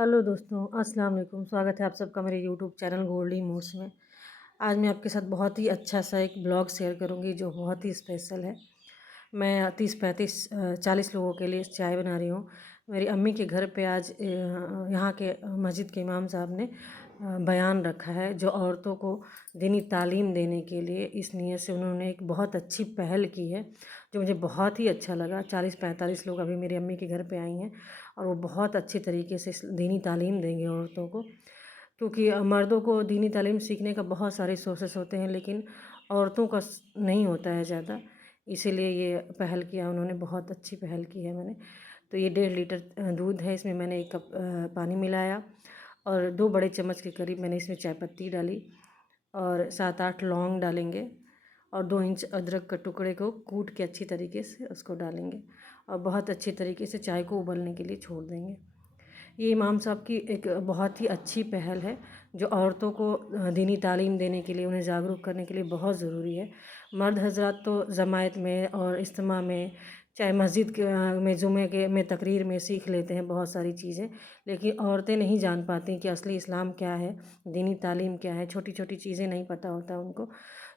Hello दोस्तों, अस्सलाम वालेकुम। स्वागत है आप सबका मेरे यूट्यूब चैनल गोल्डी मूड्स में। आज मैं आपके साथ बहुत ही अच्छा सा एक ब्लॉग शेयर करूंगी जो बहुत ही स्पेशल है। मैं 30-35-40 लोगों के लिए चाय बना रही हूँ। मेरी अम्मी के घर पे आज यहाँ के मस्जिद के इमाम साहब ने बयान रखा है जो औरतों को दीनी तालीम देने के लिए, इस नीयत से उन्होंने एक बहुत अच्छी पहल की है जो मुझे बहुत ही अच्छा लगा। 40-45 लोग अभी मेरी अम्मी के घर पे आई हैं और वो बहुत अच्छी तरीके से दीनी तालीम देंगे औरतों को, क्योंकि मर्दों को दीनी तालीम सीखने का बहुत सारे सोर्सेस होते हैं लेकिन औरतों का नहीं होता है ज़्यादा। इसीलिए ये पहल किया उन्होंने, बहुत अच्छी पहल की है मैंने। तो ये 1.5 लीटर दूध है, इसमें मैंने 1 कप पानी मिलाया और 2 बड़े चम्मच के करीब मैंने इसमें चाय पत्ती डाली और 7-8 लौंग डालेंगे और 2 इंच अदरक के टुकड़े को कूट के अच्छी तरीके से उसको डालेंगे और बहुत अच्छी तरीके से चाय को उबलने के लिए छोड़ देंगे। ये इमाम साहब की एक बहुत ही अच्छी पहल है जो औरतों को दीनी तालीम देने के लिए, उन्हें जागरूक करने के लिए बहुत ज़रूरी है। मर्द हजरात तो जमायत में और इज्तिमा में, चाहे मस्जिद के में, जुमे के में, तकरीर में सीख लेते हैं बहुत सारी चीज़ें, लेकिन औरतें नहीं जान पाती कि असली इस्लाम क्या है, दीनी तालीम क्या है। छोटी छोटी चीज़ें नहीं पता होता उनको।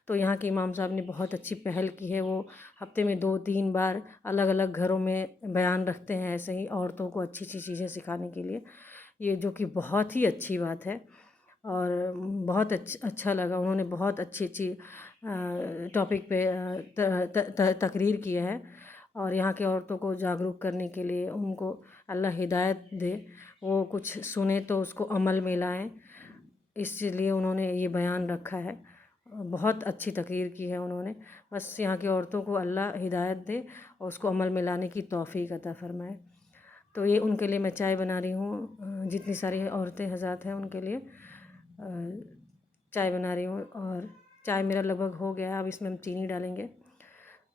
तो यहाँ के इमाम साहब ने बहुत अच्छी पहल की है। वो हफ्ते में 2-3 बार अलग अलग घरों में बयान रखते हैं ऐसे ही औरतों को अच्छी अच्छी चीज़ें सिखाने के लिए, ये जो कि बहुत ही अच्छी बात है और बहुत अच्छा लगा। उन्होंने बहुत अच्छी अच्छी टॉपिक पे तकरीर किया है और यहाँ के औरतों को जागरूक करने के लिए, उनको अल्लाह हिदायत दे, वो कुछ सुने तो उसको अमल में लाएँ, इसलिए उन्होंने ये बयान रखा है। बहुत अच्छी तकरीर की है उन्होंने। बस यहाँ की औरतों को अल्लाह हिदायत दे और उसको अमल में लाने की तौफ़ीक अता फ़रमाए। तो ये उनके लिए मैं चाय बना रही हूँ, जितनी सारी औरतें हज़रात हैं उनके लिए चाय बना रही हूँ। और चाय मेरा लगभग हो गया, अब इसमें हम चीनी डालेंगे।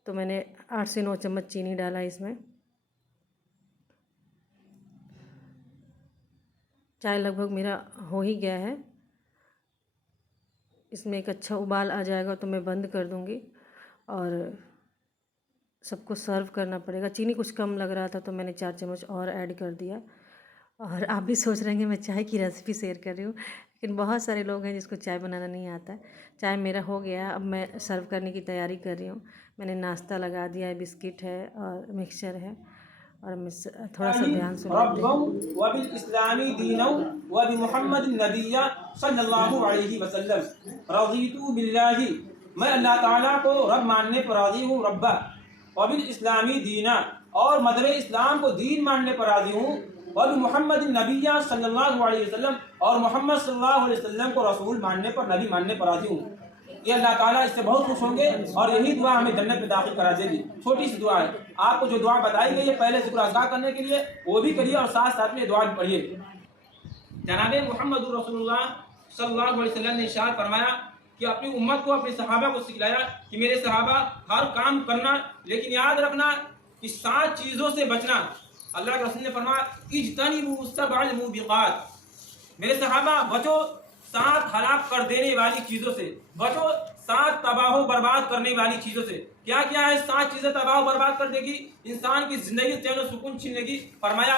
तो मैंने 8 से 9 चम्मच चीनी डाला इसमें। चाय लगभग मेरा हो ही गया है। इसमें एक अच्छा उबाल आ जाएगा तो मैं बंद कर दूँगी और सबको सर्व करना पड़ेगा। चीनी कुछ कम लग रहा था तो मैंने 4 चम्मच और ऐड कर दिया। और आप भी सोच रहे हैं मैं चाय की रेसिपी शेयर कर रही हूँ, लेकिन बहुत सारे लोग हैं जिसको चाय बनाना नहीं आता है। चाय मेरा हो गया, अब मैं सर्व करने की तैयारी कर रही हूँ। मैंने नाश्ता लगा दिया है, बिस्किट है और मिक्सचर है और मैं थोड़ा सा ध्यान सुन लेते हैं। वबिल इस्लामी दीनौ व बि मुहम्मद नबिय्या सल्लल्लाहु अलैहि वसल्लम रज़ीतु बिल्लाहि, मैं अल्लाह ताला को रब मानने पर राज़ी हूँ, रब्बा वबिल इस्लामी दीना, और मदर इस्लाम को दीन मानने पर राज़ी हूँ, व बि मुहम्मद नबिय्या सल्लल्लाहु अलैहि वसल्लम, और मोहम्मद सल्लल्लाहु अलैहि वसल्लम को रसूल मानने पर, नबी मानने पर राज़ी हूँ। ये अल्लाह ताला इससे बहुत खुश होंगे और यही दुआ हमें जन्नत में दाखिल करा देगी। छोटी सी दुआ है, आपको जो दुआ बताई गई है पहले शुक्र अदा करने के लिए वो भी करिए और साथ साथ में दुआ भी पढ़िए। जनाब मोहम्मद रसूलुल्लाह सल्लल्लाहु अलैहि वसल्लम ने इरशाद फरमाया कि अपनी उम्मत को, अपने सहाबा को सिखलाया कि मेरे सहाबा हर काम करना, लेकिन याद रखना कि 7 चीज़ों से बचना। अल्लाह के रसूल ने फरमाया इज्तनिबू सबअल मुबिक़ात, मेरे सहाबा बचो 7 हलाक कर देने वाली चीज़ों से, बचो 7 तबाह बर्बाद करने वाली चीज़ों से। क्या क्या है 7 चीज़ें तबाह बर्बाद कर देगी, इंसान की ज़िंदगी चैन और सुकून छीन लेगी? फरमाया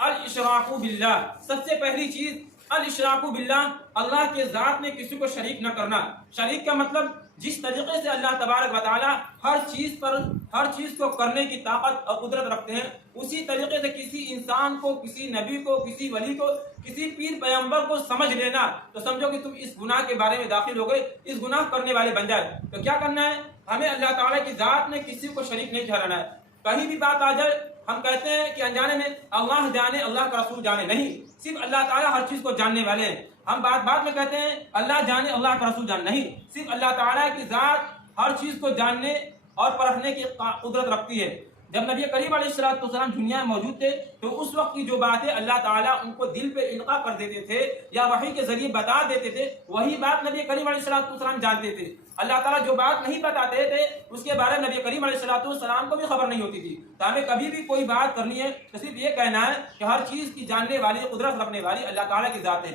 अल इशराकु बिल्लाह, सबसे पहली चीज़ अल इशराकु बिल्लाह, अल्लाह के ज़ात में किसी को शरीक न करना। शरीक का मतलब जिस तरीके से अल्लाह तबारक व तआला हर चीज़ को करने की ताकत और कुदरत रखते हैं, उसी तरीके से किसी इंसान को, किसी नबी को, किसी वली को, किसी पीर पैगंबर को समझ लेना तो समझो कि तुम इस गुनाह के बारे में दाखिल हो गए, इस गुनाह करने वाले बन जाए। तो क्या करना है, हमें अल्लाह ताला की ज़ात में किसी को शरीक नहीं ठहराना है। कहीं भी बात आ जाए, हम कहते हैं कि अनजाने में अल्लाह जाने अल्लाह का रसूल जाने, नहीं, सिर्फ अल्लाह ताला हर चीज़ को जानने वाले हैं। हम बात में कहते हैं अल्लाह जाने अल्लाह का रसूल जाने, नहीं, सिर्फ अल्लाह ताला की ज़ात हर चीज़ को जानने और परखने की कुदरत रखती है। जब नबी करीम अलैहिस्सलाम दुनिया में मौजूद थे तो उस वक्त की जो बातें अल्लाह ताला उनको दिल पे इल्का कर देते थे या वही के जरिए बता देते थे, वही बात नबी करीम अलैहिस्सलाम जानते थे। अल्लाह ताला जो बात नहीं बताते थे उसके बारे में नबी करीम अलैहिस्सलाम को भी खबर नहीं होती थी। तो हमें कभी भी कोई बात करनी है तो सिर्फ ये कहना है कि हर चीज़ की जानने वाली, कुदरत रखने वाली अल्लाह ताला की ज़ात है।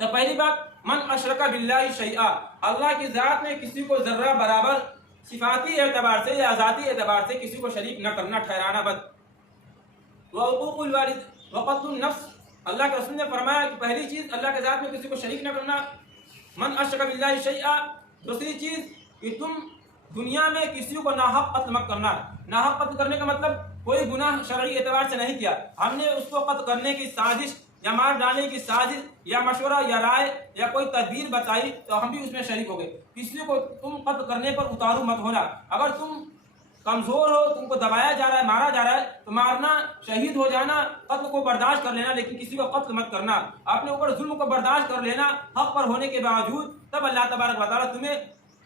तो पहली बात, मन अशरका बिल्लाहि शैआ, अल्लाह की ज़ात में किसी को जर्रा बराबर सिफाती एतबार से या ज़ाती एतबार से किसी को शरीक न करना, ठहराना बद। वक़ूक़ुल वालिद वक़त्लुन नफ्स, اللہ کے رسول نے فرمایا کہ پہلی چیز اللہ کے ذات میں کسی کو شریک نہ کرنا، من اشرک باللہ شیئا۔ دوسری چیز کہ تم دنیا میں کسی کو ناحق قتل مت کرنا۔ ناحق قتل کرنے کا مطلب کوئی گناہ شرعی اعتبار سے نہیں کیا، ہم نے اس کو قتل کرنے کی سازش یا مار ڈالنے کی سازش یا مشورہ یا رائے یا کوئی تدبیر بتائی تو ہم بھی اس میں شریک ہو گئے۔ کسی کو تم قتل کرنے پر اتارو مت ہونا۔ اگر تم کمزور ہو، تم کو دبایا جا رہا ہے، مارا جا رہا ہے تو مارنا، شہید ہو جانا، قتل کو برداشت کر لینا، لیکن کسی کو قتل مت کرنا۔ اپنے اوپر ظلم کو برداشت کر لینا حق پر ہونے کے باوجود، تب اللہ تبارک و تعالیٰ تمہیں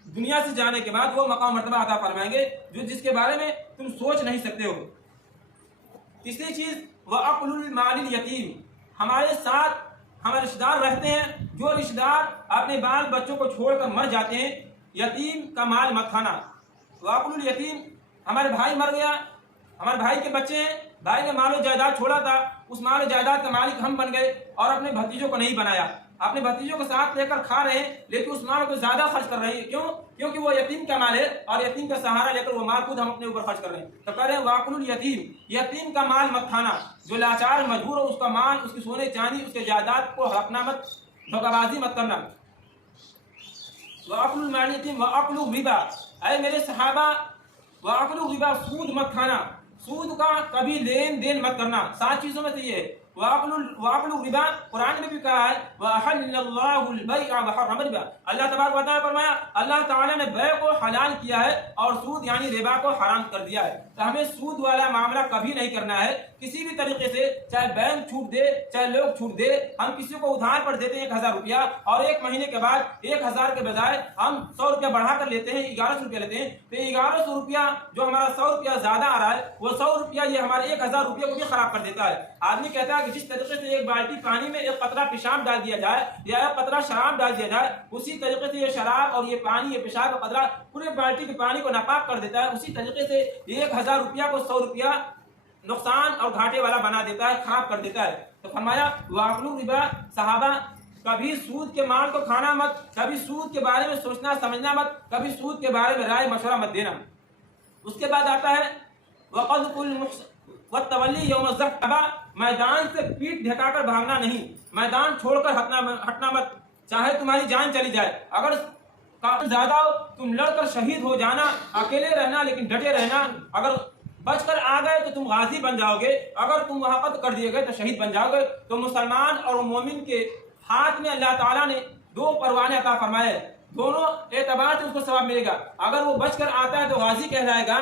دنیا سے جانے کے بعد وہ مقام مرتبہ عطا فرمائیں گے جس کے بارے میں تم سوچ نہیں سکتے ہو۔ تیسری چیز وَأَقْلُ الْمَالِ الْيَتِيمِ، ہمارے ساتھ ہمارے رشتہ دار رہتے ہیں، جو رشتہ دار اپنے بال بچوں کو چھوڑ کر مر جاتے ہیں، یتیم کا مال مت کھانا۔ وَأَقْلُ الْيَتِيمِ، ہمارے بھائی مر گیا، ہمارے بھائی کے بچے ہیں، بھائی نے مال و جائیداد چھوڑا تھا، اس مال و جائیداد کا مالک ہم بن گئے اور اپنے بھتیجوں کو نہیں بنایا، اپنے بھتیجوں کو ساتھ لے کر کھا رہے ہیں لیکن اس مال کو زیادہ خرچ کر رہے ہیں۔ کیوں؟ کیونکہ وہ یتیم کا مال ہے اور یتیم کا سہارا لے کر وہ مال خود ہم اپنے اوپر خرچ کر رہے ہیں۔ تو کہہ رہے ہیں وَأَقْلُ الْيَتِيمِ، یتیم کا مال مت کھانا، جو لاچار مجبور ہو اس کا مال، اس کی سونے چاندی، اس کے جائیداد کو ہڑپنا مت، دھوکہ بازی مت کرنا۔ وَأَقْلُ الْمَالِ الْيَتِيمِ وَأَقْلُ الرِّبَا، اے میرے صحابہ، وَأَقْلُ الرِّبَا، سود مت کھانا، سود کا کبھی لین دین مت کرنا۔ 7 چیزوں میں سے یہ ہے۔ وَأَقْلُ الرِّبَا، قرآن میں بھی کہا ہے وَأَحَلَّ اللَّهُ الْبَيْعَ وَحَرَّمَ الرِّبَا، اللہ تبارک و تعالیٰ نے فرمایا اللہ تعالیٰ نے بیع کو حلال کیا ہے اور سود یعنی ربا کو حرام کر دیا ہے۔ تو ہمیں سود والا معاملہ کبھی نہیں کرنا ہے کسی بھی طریقے سے، چاہے بینک چھوٹ دے، چاہے لوگ چھوٹ دے۔ ہم کسی کو ادھار پر دیتے ہیں 1000 روپیہ اور 1 مہینے کے بعد 1000 کے بجائے ہم 100 روپیہ بڑھا کر لیتے ہیں، 1100 روپیہ لیتے ہیں، تو 1100 روپیہ جو ہمارا 100 روپیہ زیادہ آ رہا ہے وہ 100 روپیہ یہ ہمارے 1000 روپیہ کو بھی خراب کر دیتا ہے۔ آدمی کہتا ہے کہ جس طریقے سے ایک بالٹی پانی میں 1 قطرہ پیشاب ڈال دیا جائے یا 1 قطرہ شراب ڈال دیا جائے، اسی طریقے سے یہ شراب اور یہ پانی، یہ پیشاب کا قطرہ پورے بالٹی کے پانی کو ناپاک کر دیتا ہے۔ اسی طریقے سے 1000 روپیہ کو 100 روپیہ نقصان اور گھاٹے والا بنا دیتا ہے، خراب کر دیتا ہے۔ تو فرمایا وَأَقْلُ الرِّبَا، صحابہ کبھی سود کے مال کو کھانا مت، کبھی سود کے بارے میں سوچنا سمجھنا مت، کبھی سود کے بارے میں رائے مشورہ مت دینا۔ اس کے بعد آتا ہے وَقَذْفُ الْمُحْصَنَاتِ وَالتَّوَلِّي يَوْمَ الزَّحْفِ، میدان سے پیٹ ڈھکا کر بھاگنا نہیں، میدان چھوڑ کر ہٹنا مت، چاہے تمہاری جان چلی جائے، اگر کافر زیادہ ہو تم لڑ کر شہید ہو جانا، اکیلے رہنا لیکن ڈٹے رہنا، اگر بچ کر آ گئے تو تم غازی بن جاؤ گے، اگر تم وہاں قتل کر دیے گئے تو شہید بن جاؤ گے۔ تو مسلمان اور مومن کے ہاتھ میں اللہ تعالیٰ نے 2 پروانے عطا فرمائے، دونوں اعتبار سے اس کو ثواب ملے گا۔ اگر وہ بچ کر آتا ہے تو غازی کہلائے گا،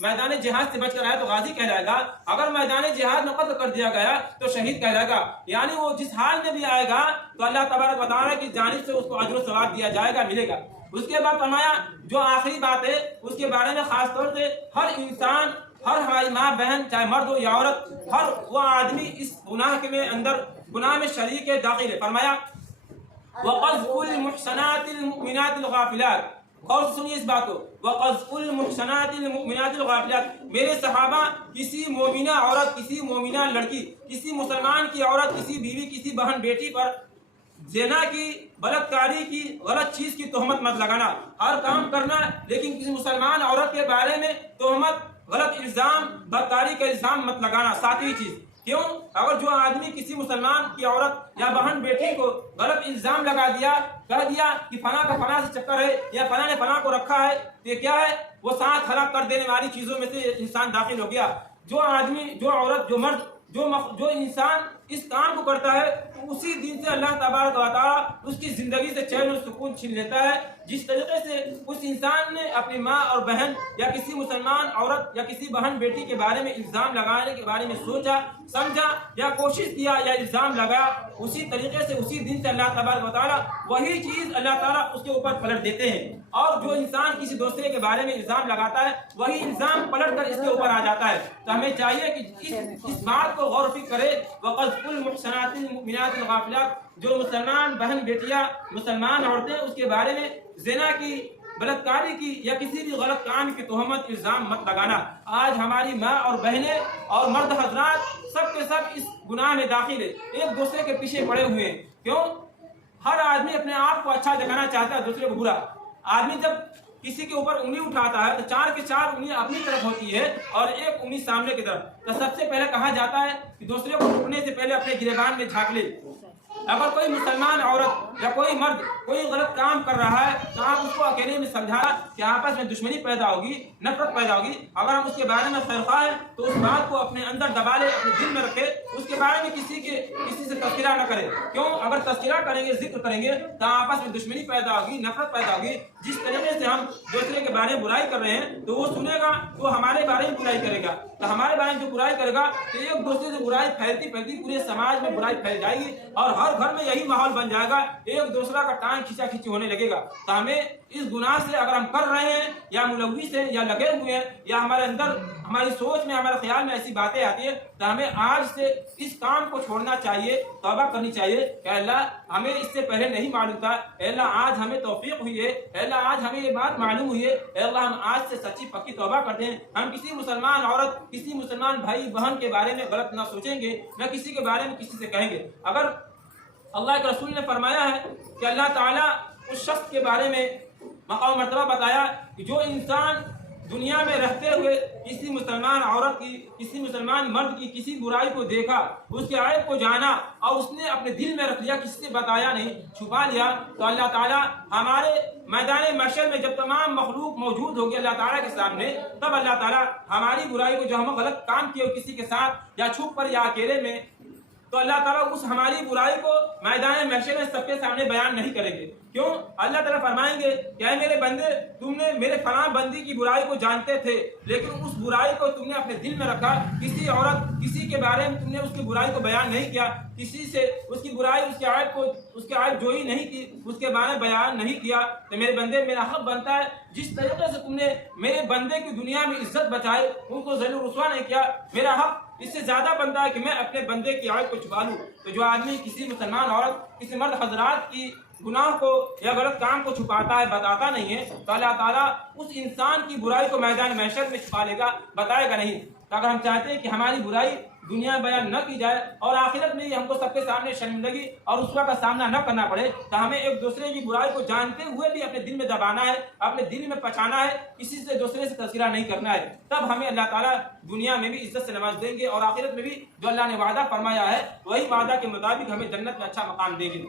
میدان جہاد سے بچ کر آیا تو غازی کہلائے گا، اگر میدان جہاد میں قتل کر دیا گیا تو شہید کہلائے گا۔ یعنی وہ جس حال میں بھی آئے گا تو اللہ تبارک و تعالیٰ کی جانب سے اس کو اجر و ثواب دیا جائے گا، ملے گا۔ اس کے بعد فرمایا جو آخری بات ہے اس کے بارے میں خاص طور سے ہر انسان، ہر ہماری ماں بہن چاہے مرد ہو یا عورت، ہر وہ آدمی اس گناہ میں شریک ہے، داخل ہے۔ فرمایا وَقَذْفُ الْمُحْصَنَاتِ الْمُؤْمِنَاتِ الْغَافِلَاتِ، غور سے سنیے اس بات کو، وَقَذْفُ الْمُحْصَنَاتِ الْمُؤْمِنَاتِ الْغَافِلَاتِ، میرے صحابہ کسی مومنہ عورت، کسی مومنہ لڑکی، کسی مسلمان کی عورت، کسی بیوی، کسی بہن بیٹی پر زنا کی، بلاత్కాری کی، غلط چیز کی تہمت مت لگانا۔ ہر کام کرنا لیکن کسی مسلمان عورت کے بارے میں تہمت، غلط الزام، بدکاری کا الزام مت لگانا۔ 7ویں چیز، کیوں؟ اگر جو آدمی کسی مسلمان کی عورت یا بہن بیٹی کو غلط الزام لگا دیا، کہہ دیا کہ فلاں کا فلاں سے چکر ہے یا فلاں نے فلاں کو رکھا ہے، تو یہ کیا ہے؟ وہ 7 ہلاک کر دینے والی چیزوں میں سے انسان داخل ہو گیا۔ جو آدمی، جو عورت، جو مرد، جو انسان اس کام کو کرتا ہے اسی دن سے اللہ تبارک و تعالیٰ اس کی زندگی سے چین و سکون چھین لیتا ہے۔ جس طریقے سے اس انسان نے اپنی ماں اور بہن یا کسی مسلمان عورت یا کسی بہن بیٹی کے بارے میں الزام لگانے کے بارے میں سوچا سمجھا یا کوشش کیا یا الزام لگایا، اسی طریقے سے اسی دن سے اللہ تبارک و تعالیٰ وہی چیز اللہ تعالیٰ اس کے اوپر پلٹ دیتے ہیں۔ اور جو انسان کسی دوسرے کے بارے میں الزام لگاتا ہے وہی الزام پلٹ کر اس کے اوپر آ جاتا ہے۔ تو ہمیں چاہیے کہ اس بات کو غور و فکر کرے وَقَذْفُ الْمُحْصَنَاتِ الْمُؤْمِنَاتِ الْغَافِلَاتِ، جو مسلمان بہن بیٹیاں، مسلمان عورتیں، اس کے بارے میں زنا کی، بلاత్కాری کی یا کسی بھی غلط کام کی تہمت، الزام مت لگانا۔ آج ہماری ماں اور بہنیں اور مرد حضرات سب کے سب اس گناہ میں داخل ہے، ایک دوسرے کے پیچھے پڑے ہوئے ہیں۔ کیوں؟ ہر آدمی اپنے آپ کو اچھا دکھانا چاہتا ہے، دوسرے کو برا۔ آدمی جب किसी के ऊपर उंगली उठाता है तो 4 की 4 उंगलियां अपनी तरफ होती है और एक उंगली सामने की तरफ। तो सबसे पहले कहा जाता है कि दूसरे को रुकने से पहले अपने गिरेबान में झांक ले। अगर कोई मुसलमान औरत या कोई मर्द कोई गलत काम कर रहा है तो आप उसको अकेले में समझा कि आपस में दुश्मनी पैदा होगी, नफरत पैदा होगी। अगर हम उसके बारे में खैरखा है तो उस बात को अपने अंदर दबा ले, अपने दिल में रखे, उसके बारे में किसी से तस्करा न करे। क्यों? अगर तस्करा करेंगे, जिक्र करेंगे तो आपस में दुश्मनी पैदा होगी, नफरत पैदा होगी। जिस तरीके से हम दूसरे के बारे में बुराई कर रहे हैं तो वो सुनेगा, वो हमारे बारे में बुराई करेगा। तो हमारे बारे में जो बुराई करेगा तो एक दूसरे से बुराई फैलती फैलती पूरे समाज में बुराई फैल जाएगी और हर घर में यही माहौल बन जाएगा, एक दूसरा का टांग खींचा खींची होने लगेगा। तो हमें इस गुनाह से अगर हम कर रहे हैं या मुलव्विस हैं या लगे हुए हैं या हमारे अंदर हमारी सोच में हमारे ख्याल में ऐसी बातें आती है तो हमें आज से इस काम को छोड़ना चाहिए, तौबा करनी चाहिए कि अल्लाह हमें इससे पहले नहीं मालूम था, अल्लाह आज हमें तौफीक हुई है, अल्लाह आज हमें ये बात मालूम हुई है, अल्लाह हम आज से सच्ची पक्की तौबा करते हैं। हम किसी मुसलमान औरत, किसी मुसलमान भाई बहन के बारे में गलत ना सोचेंगे, न किसी के बारे में किसी से कहेंगे। अगर अल्लाह के रसूल ने फरमाया है कि अल्लाह ताला उस शख्स के बारे में मकाम मर्तबा बताया कि जो इंसान दुनिया में रहते हुए किसी मुसलमान औरत की, किसी मुसलमान मर्द की किसी बुराई को देखा, उसके ऐब को जाना और उसने अपने दिल में रख लिया, किसी से बताया नहीं, छुपा लिया, तो अल्लाह ताला हमारे मैदान महशर में जब तमाम मखलूक मौजूद होगी अल्लाह ताला के सामने, तब अल्लाह ताला हमारी बुराई को, जो हम गलत काम किए किसी के साथ या छुप पर या अकेले में, तो अल्लाह ताला उस हमारी बुराई को मैदान महशर में सबके सामने बयान नहीं करेंगे। क्यों? अल्लाह ताला फरमाएंगे क्या मेरे बंदे, तुमने मेरे फलां बंदी की बुराई को जानते थे लेकिन उस बुराई को तुमने अपने दिल में रखा, किसी औरत, किसी के बारे में तुमने उसकी बुराई को बयान नहीं किया, किसी से उसकी बुराई, उसके आयब जोई नहीं की, उसके बारे में बयान नहीं किया। तो मेरे बंदे, मेरा हक बनता है जिस तरीके से तुमने मेरे बंदे की दुनिया में इज्जत बचाई, उनको ज़लील रुसवा नहीं किया, मेरा हक इससे ज्यादा बनता है कि मैं अपने बंदे की आयब को छुपा लूं। तो जो आदमी किसी मुसलमान औरत, किसी मर्द हजरात की गुनाह को या गलत काम को छुपाता है, बताता नहीं है, तो अल्लाह ताला उस इंसान की बुराई को मैदान महशर में छुपा लेगा, बताएगा नहीं। तो अगर हम चाहते हैं कि हमारी बुराई दुनिया में बयान न की जाए और आखिरत में ही हमको सबके सामने शर्मिंदगी और रुसवा का सामना न करना पड़े, तो हमें एक दूसरे की बुराई को जानते हुए भी अपने दिल में दबाना है, अपने दिल में पछाना है, किसी से दूसरे से तस्करा नहीं करना है। तब हमें अल्लाह ताला दुनिया में भी इज्जत से नवाज देंगे और आखिरत में भी जो अल्लाह ने वादा फरमाया है वही वादा के मुताबिक हमें जन्नत में अच्छा मकाम देंगे।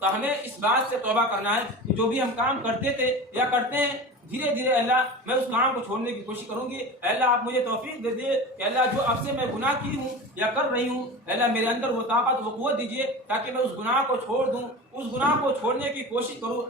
तो हमें इस बात से तौबा करना है कि जो भी हम काम करते थे या करते हैं, धीरे धीरे अल्लाह मैं उस काम को छोड़ने की कोशिश करूंगी। अल्लाह आप मुझे तौफीक दे दिए कि अल्लाह जो अब से मैं गुनाह की हूँ या कर रही हूँ, अल्लाह मेरे अंदर वो ताकत, वो कुव्वत दीजिए ताकि मैं उस गुनाह को छोड़ दूँ, उस गुनाह को छोड़ने की कोशिश करूँ।